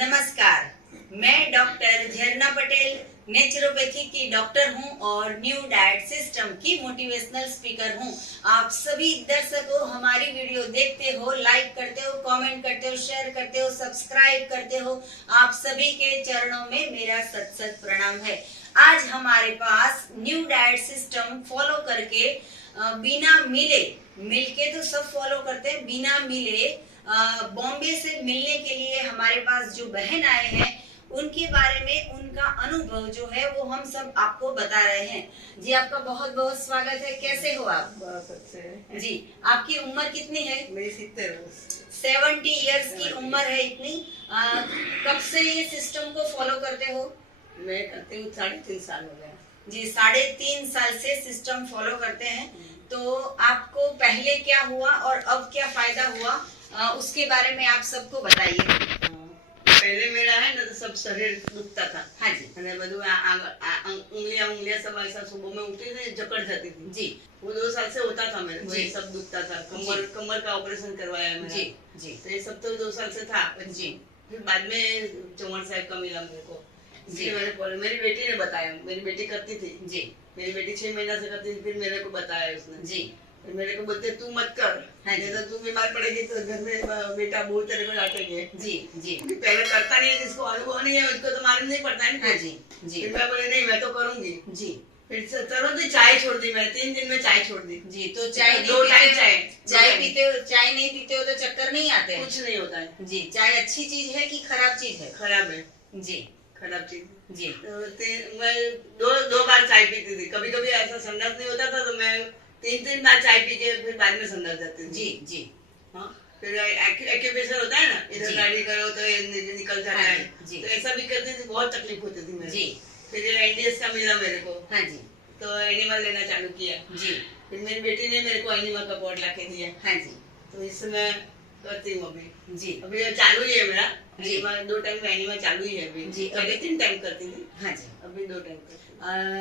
नमस्कार, मैं डॉक्टर झरना पटेल नेचुरोपैथी की डॉक्टर हूं और न्यू डाइट सिस्टम की मोटिवेशनल स्पीकर हूं। आप सभी दर्शकों हमारी वीडियो देखते हो, लाइक करते हो, कमेंट करते हो, शेयर करते हो, सब्सक्राइब करते हो। आप सभी के चरणों में मेरा सत सत प्रणाम है। आज हमारे पास न्यू डाइट सिस्टम फॉलो करके बिना मिलके तो सब फॉलो करते हैं, बिना मिले बॉम्बे से मिलने के लिए हमारे पास जो बहन आए हैं उनके बारे में उनका अनुभव जो है वो हम सब आपको बता रहे हैं। जी आपका बहुत बहुत स्वागत है। कैसे हो आप? बहुत अच्छे हैं जी। आपकी उम्र कितनी है? मेरी 70 इयर्स की उम्र है इतनी। कब से ये सिस्टम को फॉलो करते हो? मैं करती हूँ 3.5 साल हो गया। जी, 3.5 साल से सिस्टम फॉलो करते हैं। तो आपको पहले क्या हुआ और अब क्या फायदा हुआ, उसके बारे में आप सबको बताइए। पहले मेरा है ना तो सब शरीर दुखता था। हाँ जी। અને બધું उंगलियां सब ऐसा सुबह में उठती थी, जकड़ जाती थी जी। वो 2 साल से होता था मेरे को, जी। ये सब दुखता था। जी। कमर का ऑपरेशन करवाया मेरा। जी जी। तो ये सब तो 2 साल से था। जी। फिर बाद में चौहान साहब का मिला मेरे को। जी। मेरी बेटी ने बताया, मेरी बेटी करती थी। जी। मेरी बेटी 6 महीना से करती थी, फिर मेरे को बताया उसने। जी। फिर मेरे को बोलते तू मत कर, नहीं तो तू बीमार पड़ेगी तो घर में बेटा बहुत तेरे को डांटेंगे। जी जी। पहले करता नहीं है, जिसको अनुभव नहीं है उसको तो मालूम नहीं पड़ता है ना। हाँ जी जी। फिर मैं बोले नहीं मैं तो करूंगी। जी। फिर तुरंत ही चाय छोड़ दी, मैं 3 दिन में चाय छोड़ दी। जी। तो चाय नहीं 2 टाइम चाय पीते हो? चाय नहीं पीते हो तो चक्कर नहीं आते हैं? कुछ नहीं होता है। जी। चाय अच्छी चीज है कि खराब चीज है? खराब है। जी। खराब चीज। जी। तो मैं दो बार चाय पीती थी। कभी कभी ऐसा संडास नहीं होता था तो मैं 3 बार चाय पी के फिर बाद में संडास जाती थी। जी जी। हाँ। फिर एक्यूप्रेशर होता है ना, इधर गाड़ी करो तो ये निकल जाता है। जी। तो ऐसा भी करती थी, बहुत तकलीफ होती थी मेरे। जी। फिर एनडीएस का मिला मेरे को। हाँ जी। तो एनिमल लेना चालू किया। जी। फिर मेरी बेटी ने मेरे को एनिमल का पॉट ला के दिया। हाँ जी। तो इसमें करती हूँ अभी। जी। अभी ये चालू ही है मेरा। जी। 2 टाइम एनिमल चालू ही है अभी। जी। पहले 3 टाइम करती थी, हाँ जी। अभी 2 टाइम करती हूँ।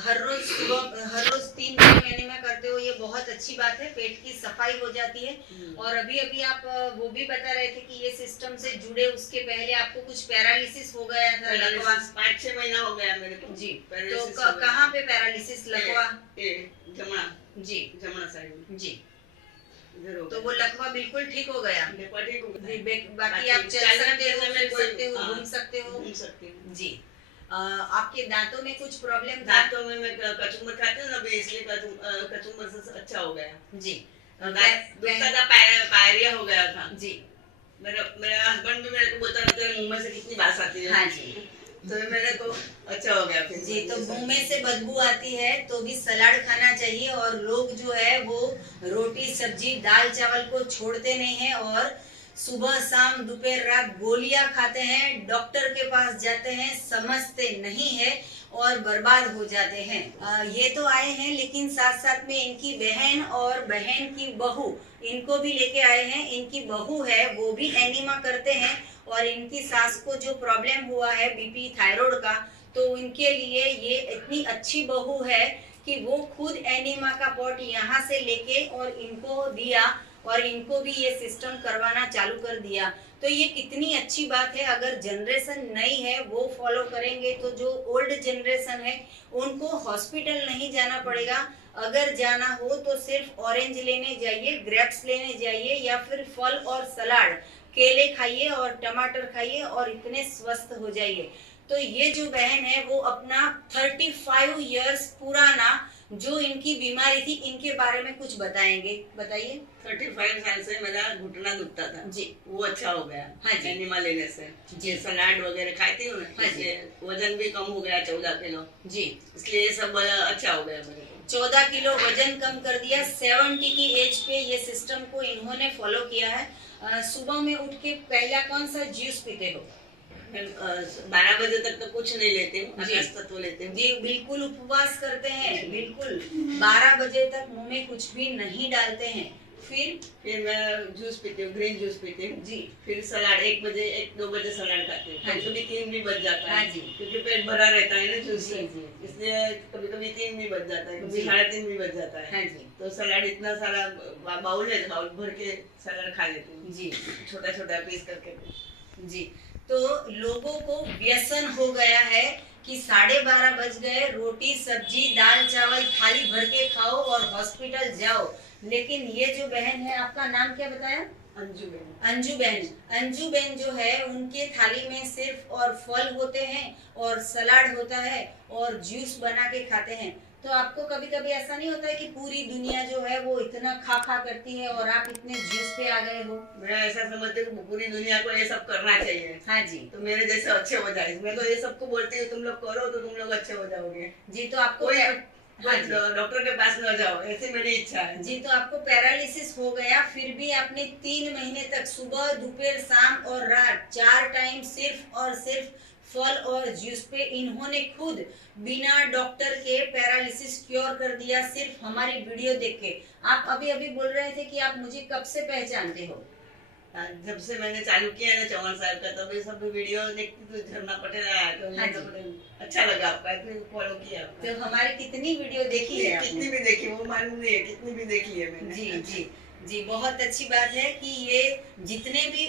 हर रोज 3 टाइम एनिमा करते हो, ये बहुत अच्छी बात है। पेट की सफाई हो जाती है। और अभी अभी आप वो भी बता रहे थे कि ये सिस्टम से जुड़े उसके पहले आपको कुछ पैरालिसिस हो गया था, लकवा। 5-6 महीना हो गया मेरे को। जी। तो कहाँ पे पैरालिसिस, लकवा? जमना। जी। जमना साइड। जी। तो वो लकवा बिल्कुल ठीक हो गया? लकवा ठीक हो गया। बाकी आप चल सकते हो, फिर सकते हो, घूम सकते हो? घूम सकती हूँ। जी। आपके दांतों में कुछ प्रॉब्लम था? दांतों में मैं कचुम्बर खाती हूँ ना, अभी इसलिए कचुम्बर से अच्छा हो गया। जी। दुखता था, पायरिया हो गया था। जी। मेरा हस्बैंड भी मेरे को बोलता था तेरे मुंह में से कितनी बात आती है। हाँ जी। तो मेरे को अच्छा हो गया फिर। जी। तो मुंह में से बदबू आती है तो भी सलाद खाना चाहिए। और लोग जो है वो रोटी सब्जी दाल चावल को छोड़ते नहीं है और सुबह शाम दोपहर रात गोलियां खाते हैं, डॉक्टर के पास जाते हैं, समझते नहीं है और बर्बाद हो जाते हैं। ये तो आए हैं, लेकिन साथ साथ में इनकी बहन और बहन की बहू इनको भी लेके आए हैं। इनकी बहू है वो भी एनीमा करते हैं और इनकी सास को जो प्रॉब्लम हुआ है बीपी थायराइड का, तो इनके लिए ये इतनी अच्छी बहू है कि वो खुद एनीमा का पॉट यहाँ से लेके और इनको दिया और इनको भी ये सिस्टम करवाना चालू कर दिया। तो ये कितनी अच्छी बात है। अगर जनरेशन नई है वो फॉलो करेंगे तो जो ओल्ड जनरेशन है उनको हॉस्पिटल नहीं जाना पड़ेगा। अगर जाना हो तो सिर्फ ऑरेंज लेने जाइए, ग्रेप्स लेने जाइए या फिर फल और सलाद, केले खाइए और टमाटर खाइए और इतने स्वस्थ हो जाइए। तो ये जो बहन है वो अपना 35 इयर्स पुराना जो इनकी बीमारी थी इनके बारे में कुछ बताएंगे। बताइए। 35 साल से मेरा घुटना दुखता था जी। वो अच्छा हो गया। हाँ जी। एनिमा लेने से। जी। सलाद वगैरह खाती हूँ ना, हाँ जी। वजन भी कम हो गया 14 किलो। जी। इसलिए ये सब अच्छा हो गया मेरे को। 14 किलो वजन कम कर दिया। 70 की एज पे ये सिस्टम को इन्होंने फॉलो किया है। सुबह में उठ के पहला कौन सा जूस पीते हो? 12 बजे तक तो कुछ नहीं लेती हूँ, अनाज तत्व लेती हूँ। जी। बिल्कुल उपवास करते हैं, बिल्कुल 12 बजे तक मुंह में कुछ भी नहीं डालते हैं। फिर मैं जूस पीती हूँ, ग्रीन जूस पीती हूँ। जी। फिर सलाद 1 बजे 1-2 बजे सलाद खाती हूँ। हाँ जी। कभी 3 भी बज जाता है। हाँ जी। क्योंकि पेट भरा रहता है ना जूस से, जी। इसलिए कभी कभी 3 भी बज जाता है, कभी जी। 3:30 भी बज जाता है। हाँ जी। तो सलाद इतना सारा बाउल है, बाउल भर के सलाद खा लेती हूँ। जी। छोटा छोटा पीस करके। जी। तो लोगों को व्यसन हो गया है कि 12:30 बज गए, रोटी सब्जी दाल चावल थाली भर के खाओ और हॉस्पिटल जाओ। लेकिन ये जो बहन है, आपका नाम क्या बताया? अंजू बहन। अंजू बहन जो है, उनके थाली में सिर्फ और फल होते हैं और सलाद होता है और जूस बना के खाते हैं। तो आपको कभी कभी ऐसा नहीं होता है कि पूरी दुनिया जो है वो इतना खा खा करती है और आप इतने जूस पे आ गए हो? मैं ऐसा समझती हूँ पूरी दुनिया को ये सब करना चाहिए। हाँ जी। तो मेरे जैसे अच्छे हो जाए। मैं तो ये सबको बोलती हूँ तुम लोग करो तो तुम लोग अच्छे हो जाओगे जी। तो आपको हाँ डॉक्टर के पास न जाओ, ऐसी मेरी इच्छा है जी। तो आपको पैरालिसिस हो गया, फिर भी आपने 3 महीने तक सुबह दोपहर शाम और रात 4 टाइम सिर्फ और सिर्फ फल और जूस पे इन्होंने खुद बिना डॉक्टर के पैरालिसिस क्योर कर दिया, सिर्फ हमारी वीडियो देख के। आप अभी अभी बोल रहे थे कि आप मुझे कब से पहचानते हो? जब से मैंने चालू किया ना चौहान साहब का, तब ये सब वीडियो देखती तो झरना पटेल आया तो हाँ अच्छा लगा आपका, फिर फॉलो किया। तो हमारी कितनी वीडियो देखी है? कितनी भी देखी वो मालूम नहीं है, कितनी भी देखी है मैंने। जी जी जी। बहुत अच्छी बात है कि ये जितने भी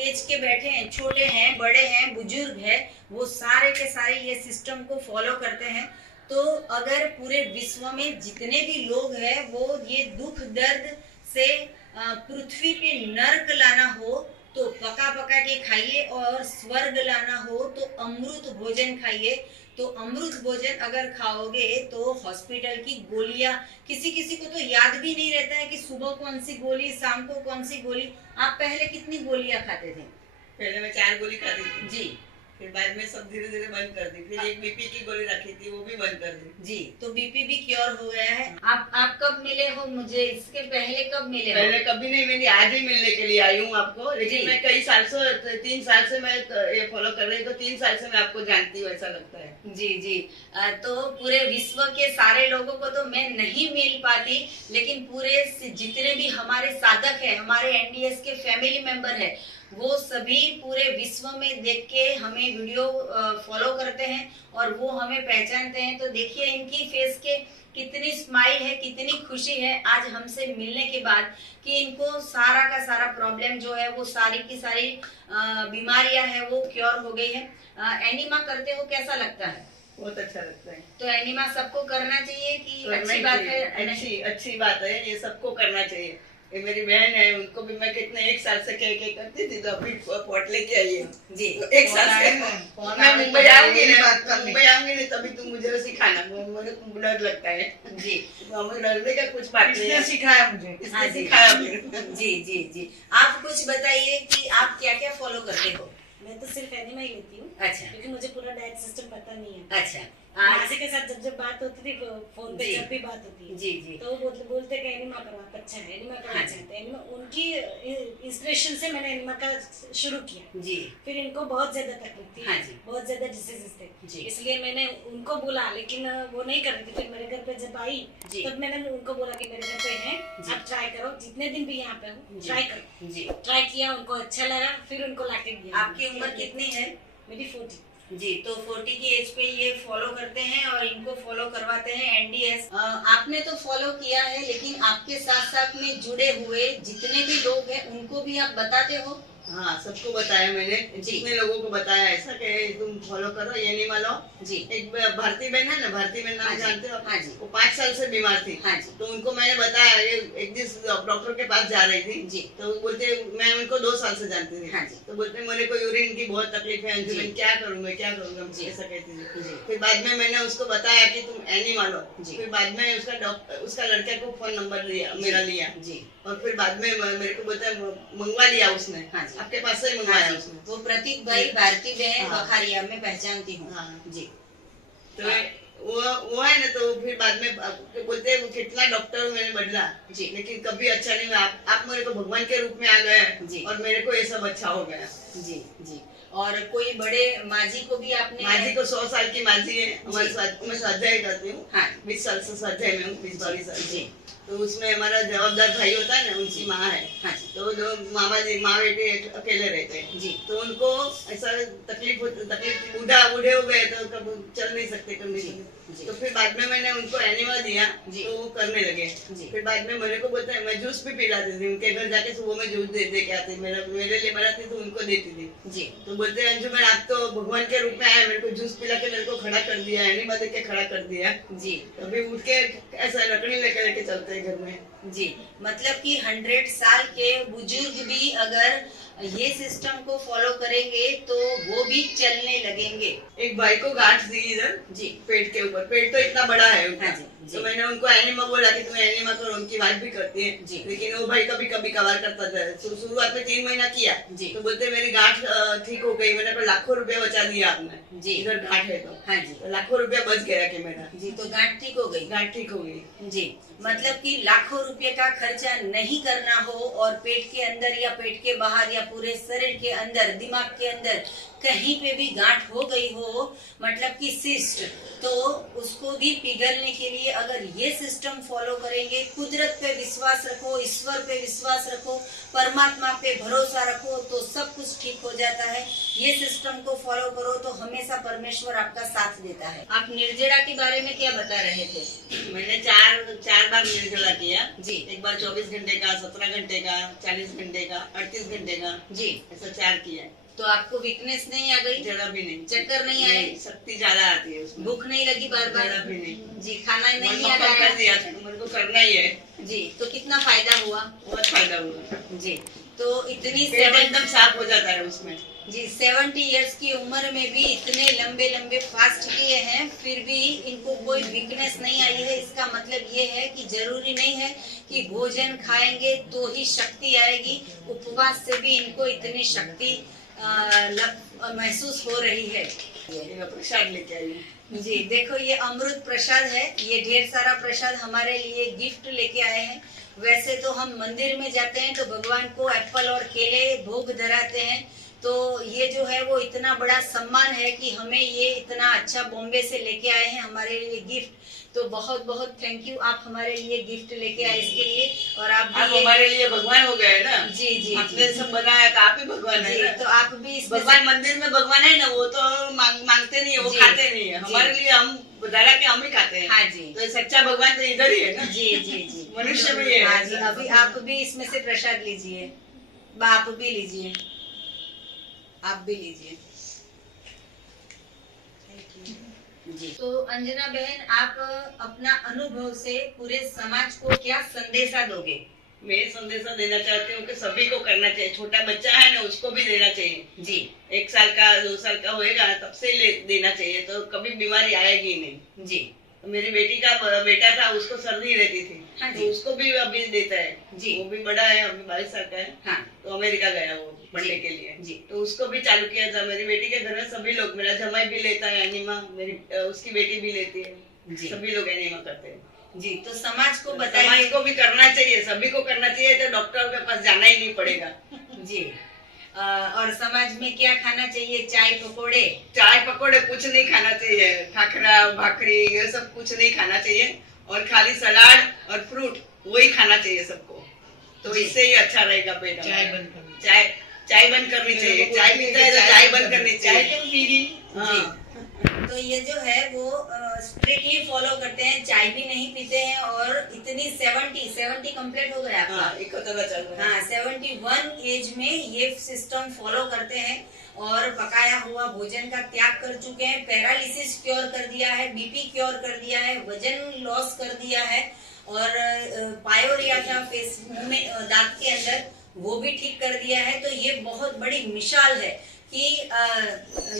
एज के बैठे हैं, छोटे हैं बड़े हैं बुजुर्ग हैं, वो सारे के सारे ये सिस्टम को फॉलो करते हैं। तो अगर पूरे विश्व में जितने भी लोग हैं वो ये दुख दर्द से पृथ्वी पे नर्क लाना हो तो पका पका के खाइए, और स्वर्ग लाना हो तो अमृत भोजन खाइए। तो अमृत भोजन अगर खाओगे तो हॉस्पिटल की गोलियां, किसी किसी को तो याद भी नहीं रहता है कि सुबह कौन सी गोली, शाम को कौन सी गोली। आप पहले कितनी गोलियां खाते थे? पहले मैं 4 गोली खाती थी जी। फिर बाद में सब धीरे धीरे बंद कर दी। फिर एक बीपी की गोली रखी थी, वो भी बंद कर दी। जी। तो बीपी भी क्योर हो गया है। आप कब मिले हो मुझे? इसके पहले कब मिले हो? पहले कभी नहीं मिली, आज ही मिलने के लिए आई हूँ आपको। लेकिन मैं कई साल से 3 साल से मैं ये फॉलो कर रही हूँ, तो 3 साल से मैं आपको जानती हूँ, ऐसा लगता है। जी जी। तो पूरे विश्व के सारे लोगों को तो मैं नहीं मिल पाती, लेकिन पूरे जितने भी हमारे साधक है, हमारे एनडीएस के फैमिली मेंबर है, वो सभी पूरे विश्व में देख के हमें वीडियो फॉलो करते हैं और वो हमें पहचानते हैं। तो देखिए इनकी फेस के कितनी स्माइल है, कितनी खुशी है आज हमसे मिलने के बाद, कि इनको सारा का सारा प्रॉब्लम जो है वो सारी की सारी बीमारियां है वो क्योर हो गई है। एनिमा करते हो, कैसा लगता है? बहुत अच्छा लगता है। तो एनिमा सबको करना चाहिए कि अच्छी बात है? अच्छी बात है, ये सबको करना चाहिए। ये मेरी बहन है, उनको भी मैं कितने 1 साल से कह करती थी, तो अभी पॉट लेके आई है जी। तो 1 साल से मैं मुंबई आऊंगी नहीं तभी तुम मुझे सिखाना, मुझे डर लगता है जी। हमें डरने का कुछ बात नहीं है। सिखाया मुझे, हाँ जी। सिखाया मुझे। जी जी जी। आप कुछ बताइए कि आप क्या क्या फॉलो करते हो? मैं तो सिर्फ एनिमा ही लेती हूँ। अच्छा। क्योंकि मुझे पूरा डाइट सिस्टम पता नहीं है। अच्छा। मासी के साथ जब बात होती थी फोन पे, जी। जब भी बात होती है जी जी। तो वो बोलते कि एनिमा करो, आप अच्छा है, एनिमा करना हाँ। चाहते हैं। एनिमा उनकी इंस्पिरेशन से मैंने एनिमा का शुरू किया। जी। फिर इनको बहुत ज्यादा तकलीफ थी। हाँ जी। बहुत ज्यादा डिसीजेस थे। जी। इसलिए मैंने उनको बोला, लेकिन वो नहीं कर रही थी। फिर मेरे घर पे जब आई जी। तब मैंने उनको बोला कि मेरे घर पे है, जी। आप ट्राई करो, जितने दिन भी यहाँ पे हो जी। ट्राई करो। जी। ट्राई किया, उनको अच्छा लगा, फिर उनको लाके दिया। आपकी उम्र कितनी है? मेरी 40। जी। तो 40 की एज पे ये फॉलो करते हैं और इनको फॉलो करवाते हैं एनडीएस। आपने तो फॉलो किया है, लेकिन आपके साथ साथ में जुड़े हुए जितने भी लोग हैं उनको भी आप बताते हो? हाँ, सबको बताया मैंने, जितने लोगों को बताया ऐसा कि तुम फॉलो करो, ये नहीं मानो। जी। एक भारती बहन है ना, भारती बहन हाँ नाम जी। जानते हो? हाँ जी। वो 5 साल से बीमार थी। हाँ जी। तो उनको मैंने बताया, ये एक दिन डॉक्टर के पास जा रही थी। जी। तो बोलते, मैं उनको 2 साल से जानती थी। हाँ जी। तो बोलते मेरे को यूरिन की बहुत तकलीफ है, जी। क्या करूँगा क्या करूँगा, जी। ऐसा कहती थी। जी। फिर बाद में मैंने उसको बताया कि तुम एनी मानो। जी। फिर बाद में उसका लड़के को फोन नंबर मेरा लिया। जी। और फिर बाद में मेरे को बोलता है मंगवा लिया उसने। हाँ जी। आपके पास से ही मंगवाया उसने। वो प्रतीक भाई भारती बहन हाँ। बखारिया में पहचानती हूँ। हाँ। जी। तो वो है ना, तो फिर बाद में बोलते हैं कितना डॉक्टर मैंने बदला जी। लेकिन कभी अच्छा नहीं हुआ। आप मेरे को भगवान के रूप में आ गए जी। और मेरे को ये सब अच्छा हो गया। जी जी। और कोई बड़े माजी को भी आपने? माजी को 100 साल की माजी है हमारे जी। साथ। मैं स्वाध्याय करती हूँ। हाँ। 20 साल से स्वाध्याय में हूँ, 20-22 साल जी। से। तो उसमें हमारा जवाबदार भाई होता है ना, उनकी माँ है। हाँ जी। तो दो मामा जी माँ बेटे अकेले रहते हैं जी तो उनको ऐसा तकलीफ बूढ़े हो गए तो कब चल नहीं सकते करने के लिए। जी। तो फिर बाद में मैंने उनको एनिमा दिया जी। तो वो करने लगे। जी। फिर बाद में मेरे को बोलते हैं मैं जूस भी पिलाती थी उनके घर जाके, सुबह में जूस दे के आती, मेरे लिए बनाती तो उनको देती थी। जी तो बोलते हैं अंजुमन आप तो भगवान के रूप में आए, मेरे को जूस पिला के मेरे को खड़ा कर दिया, एनिमा दे के खड़ा कर दिया। जी अभी उठ के ऐसा लकड़ी लेके चलते हैं घर में। जी मतलब कि 100 साल के बुजुर्ग भी अगर ये सिस्टम को फॉलो करेंगे तो वो भी चलने लगेंगे। एक भाई को गांठ दी इधर जी पेट के ऊपर, पेट तो इतना बड़ा है उनका। हाँ जी, जी। तो मैंने उनको एनिमा बोला कि तुम एनिमा करो, उनकी वाइफ भी करती है जी। लेकिन वो भाई कभी कभी कभार करता था। शुरुआत में 3 महीना किया जी। तो बोलते मेरी गांठ ठीक हो गई, मैंने कहा लाखों रुपया बचा दिया आपने। जी। इधर गांठ है हाँ जी तो लाखों रुपया बच गया कि मेरा, जी तो गांठ ठीक हो गई। गांठ ठीक हो गई। जी मतलब कि लाखों रुपए का खर्चा नहीं करना हो और पेट के अंदर या पेट के बाहर या पूरे शरीर के अंदर दिमाग के अंदर कहीं पे भी गांठ हो गई हो, मतलब कि सिस्ट, तो उसको भी पिघलने के लिए अगर ये सिस्टम फॉलो करेंगे, कुदरत पे विश्वास रखो, ईश्वर पे विश्वास रखो, परमात्मा पे भरोसा रखो तो सब कुछ ठीक हो जाता है। ये सिस्टम को फॉलो करो तो हमेशा परमेश्वर आपका साथ देता है। आप निर्जरा के बारे में क्या बता रहे थे? मैंने चार बार निर्जला किया जी। एक बार 24 घंटे का, 17 घंटे का, 40 घंटे का, 38 घंटे का, जी ऐसा 4 किया है। तो आपको वीकनेस नहीं आ गई? जरा भी नहीं, चक्कर नहीं आए? शक्ति ज्यादा आती है उसमें, भूख नहीं लगी बार बार? जरा भी नहीं। जी खाना ही नहीं मन याद पक्का कर आया? दिया था मेरे को करना ही है। जी तो कितना फायदा हुआ? बहुत फायदा हुआ जी तो इतनी पेट एकदम साफ हो जाता है उसमें। जी 70 इयर्स की उम्र में भी इतने लंबे लंबे फास्ट किए हैं, फिर भी इनको कोई वीकनेस नहीं आई है। इसका मतलब ये है कि जरूरी नहीं है कि भोजन खाएंगे तो ही शक्ति आएगी, उपवास से भी इनको इतनी शक्ति महसूस हो रही है। ये मैं प्रसाद लेके आई हूँ। जी देखो ये अमृत प्रसाद है, ये ढेर सारा प्रसाद हमारे लिए गिफ्ट लेके आए हैं। वैसे तो हम मंदिर में जाते हैं तो भगवान को एप्पल और केले भोग धराते हैं, तो ये जो है वो इतना बड़ा सम्मान है कि हमें ये इतना अच्छा बॉम्बे से लेके आए हैं हमारे लिए गिफ्ट। तो बहुत बहुत थैंक यू, आप हमारे लिए गिफ्ट लेके आए इसके लिए। और आप भी हमारे लिए भगवान हो गए ना। जी जी आपने सब बनाया तो आप ही भगवान है जी ना। तो आप भी इसमें भगवान मंदिर में भगवान है ना, वो तो मांगते नहीं है, वो जी। खाते नहीं है। जी। हमारे लिए हम धरा के हम ही खाते हैं। हाँ जी तो सच्चा भगवान तो इधर ही है ना। जी जी जी मनुष्य में ये है। हाँ जी अभी आप भी इसमें से प्रसाद लीजिए, आप भी लीजिए, आप भी लीजिए। जी तो अंजना बहन, आप अपना अनुभव से पूरे समाज को क्या संदेशा दोगे? मैं संदेशा देना चाहती हूँ कि सभी को करना चाहिए। छोटा बच्चा है ना, उसको भी देना चाहिए। जी 1 साल का 2 साल का होएगा तब से देना चाहिए, तो कभी बीमारी आएगी ही नहीं। जी मेरी बेटी का बेटा था, उसको सर्दी रहती थी। हाँ जी। तो उसको भी अभी देता है। जी। वो भी बड़ा है, अभी 22 साल का है। हाँ तो अमेरिका गया वो पढ़ने के लिए। जी। तो उसको भी चालू किया था। मेरी बेटी के घर में सभी लोग, मेरा जमाई भी लेता है एनिमा, मेरी उसकी बेटी भी लेती है। जी। सभी लोग एनिमा करते हैं। जी तो समाज को समाज बताइए। को भी करना चाहिए, सभी को करना चाहिए, तो डॉक्टर के पास जाना ही नहीं पड़ेगा। जी और समाज में क्या खाना चाहिए? चाय पकोड़े? चाय पकौड़े कुछ नहीं खाना चाहिए, खाखरा भाखरी ये सब कुछ नहीं खाना चाहिए, और खाली सलाद और फ्रूट वही खाना चाहिए सबको। तो इससे ही अच्छा रहेगा पेट। चाय बंद करनी चाहिए। चाय पीता है तो चाय बंद करनी चाहिए। हाँ। तो ये जो है वो स्ट्रिक्टली फॉलो करते हैं, चाय भी नहीं पीते हैं, और इतनी 70 कंप्लीट हो गया आपका? हाँ, 71 चल रहा है। हाँ 71 एज में ये सिस्टम फॉलो करते हैं और पकाया हुआ भोजन का त्याग कर चुके हैं। पैरालिसिस क्योर कर दिया है, बीपी क्योर कर दिया है, वजन लॉस कर दिया है, और पायोरिया था फेस मुंह में दांत के अंदर, वो भी ठीक कर दिया है। तो ये बहुत बड़ी मिसाल है कि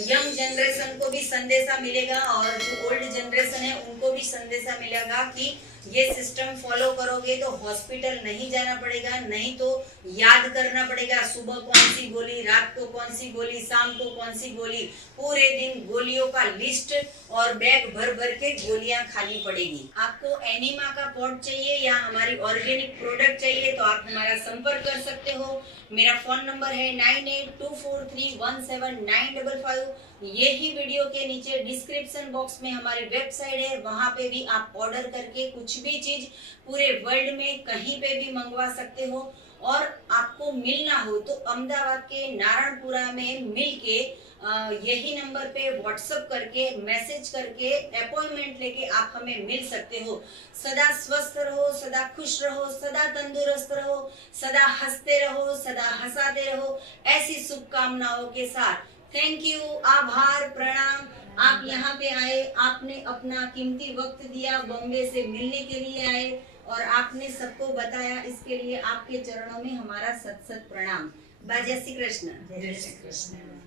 यंग जनरेशन को भी संदेशा मिलेगा और जो ओल्ड जनरेशन है उनको भी संदेशा मिलेगा कि ये सिस्टम फॉलो करोगे तो हॉस्पिटल नहीं जाना पड़ेगा, नहीं तो याद करना पड़ेगा सुबह कौन सी गोली, रात को कौन सी गोली, शाम को कौन सी गोली, पूरे दिन गोलियों का लिस्ट और बैग भर भर के गोलियां खानी पड़ेगी। आपको एनिमा का पॉट चाहिए या हमारी ऑर्गेनिक प्रोडक्ट चाहिए तो आप हमारा संपर्क कर सकते हो। मेरा फोन नंबर है 9824317955। यही वीडियो के नीचे डिस्क्रिप्शन बॉक्स में हमारी वेबसाइट है, वहां पे भी आप ऑर्डर करके कुछ भी चीज पूरे वर्ल्ड में कहीं पे भी मंगवा सकते हो। और आपको मिलना हो तो अहमदाबाद के नारायणपुरा में मिल के यही नंबर पे व्हाट्सएप करके मैसेज करके अपॉइंटमेंट लेके आप हमें मिल सकते हो। सदा स्वस्थ रहो, सदा खुश रहो, सदा तंदुरुस्त रहो, सदा हंसते रहो, सदा हंसाते रहो, ऐसी शुभकामनाओं के साथ थैंक यू, आभार, प्रणाम। आप यहाँ पे आए, आपने अपना कीमती वक्त दिया, बॉम्बे से मिलने के लिए आए और आपने सबको बताया, इसके लिए आपके चरणों में हमारा सत सत प्रणाम। जय श्री कृष्ण। जय श्री कृष्ण।